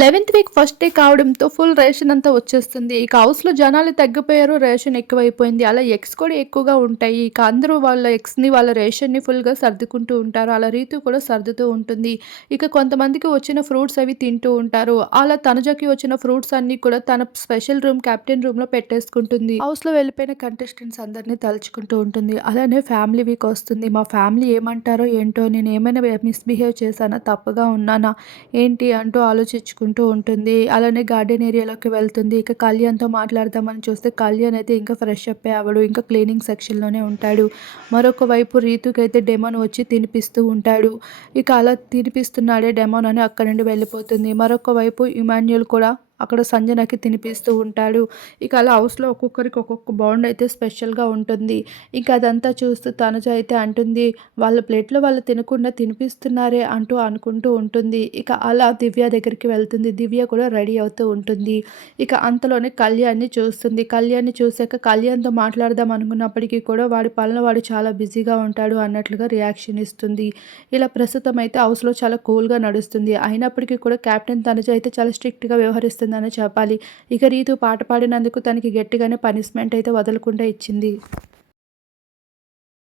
Eleventh week first day కావడంతో full ration అంతా వచ్చేస్తుంది. ఇక హౌస్లో జనాలు తగ్గిపోయారు రేషన్ ఎక్కువైపోయింది. అలా ఎగ్స్ కూడా ఎక్కువగా ఉంటాయి. ఇక అందరూ వాళ్ళ ఎగ్స్ని వాళ్ళ రేషన్ని ఫుల్గా సర్దుకుంటూ ఉంటారు. అలా రీతి కూడా సర్దుతూ ఉంటుంది. ఇక కొంతమందికి వచ్చిన ఫ్రూట్స్ అవి తింటూ ఉంటారు. అలా తనుజకి వచ్చిన ఫ్రూట్స్ అన్ని కూడా తన స్పెషల్ రూమ్ కెప్టెన్ రూమ్లో పెట్టేసుకుంటుంది. హౌస్లో వెళ్ళిపోయిన కంటెస్టెంట్స్ అందరినీ తలుచుకుంటూ ఉంటుంది. అలానే ఫ్యామిలీ వీక్ వస్తుంది. మా ఫ్యామిలీ ఏమంటారో ఏంటో నేను ఏమైనా మిస్బిహేవ్ చేశానా తప్పుగా ఉన్నానా ఏంటి అంటూ ఆలోచించుకుంటూ ఉంటుంది. అలానే గార్డెన్ ఏరియాలోకి వెళ్తుంది. ఇక కళ్యాణ్తో మాట్లాడదామని చూస్తే కళ్యాణ్ అయితే ఇంకా ఫ్రెష్ అప్ అవ్వడు ఇంకా క్లీనింగ్ సెక్షన్లోనే ఉంటాడు. మరొక వైపు రీతుకి అయితే డెమోన్ వచ్చి తినిపిస్తూ ఉంటాడు. ఇక అలా తినిపిస్తున్నాడే డెమోన్ అని అక్కడి నుండి వెళ్ళిపోతుంది. మరొక వైపు ఇమాన్యుల్ కూడా అక్కడ సంజనకి తినిపిస్తూ ఉంటాడు. ఇక అలా హౌస్లో ఒక్కొక్కరికి ఒక్కొక్క బాండ్ అయితే స్పెషల్గా ఉంటుంది. ఇంకా అదంతా చూస్తూ తనుజ అయితే అంటుంది వాళ్ళ ప్లేట్లో వాళ్ళు తినకుండా తినిపిస్తున్నారే అంటూ అనుకుంటూ ఉంటుంది. ఇక అలా దివ్య దగ్గరికి వెళ్తుంది. దివ్య కూడా రెడీ అవుతూ ఉంటుంది. ఇక అంతలోనే కళ్యాణ్ని చూస్తుంది. కళ్యాణ్ని చూశాక కళ్యాణ్తో మాట్లాడదాం అనుకున్నప్పటికీ కూడా వాడి పనులు వాడు చాలా బిజీగా ఉంటాడు అన్నట్లుగా రియాక్షన్ ఇస్తుంది. ఇలా ప్రస్తుతం అయితే హౌస్లో చాలా కూల్గా నడుస్తుంది. అయినప్పటికీ కూడా కెప్టెన్ తనుజ అయితే చాలా స్ట్రిక్ట్గా వ్యవహరిస్తుందని చెప్పాలి. ఇక రీతు పాట పాడినందుకు తనకి గట్టిగానే పనిష్మెంట్ అయితే వదలకుండా ఇచ్చింది.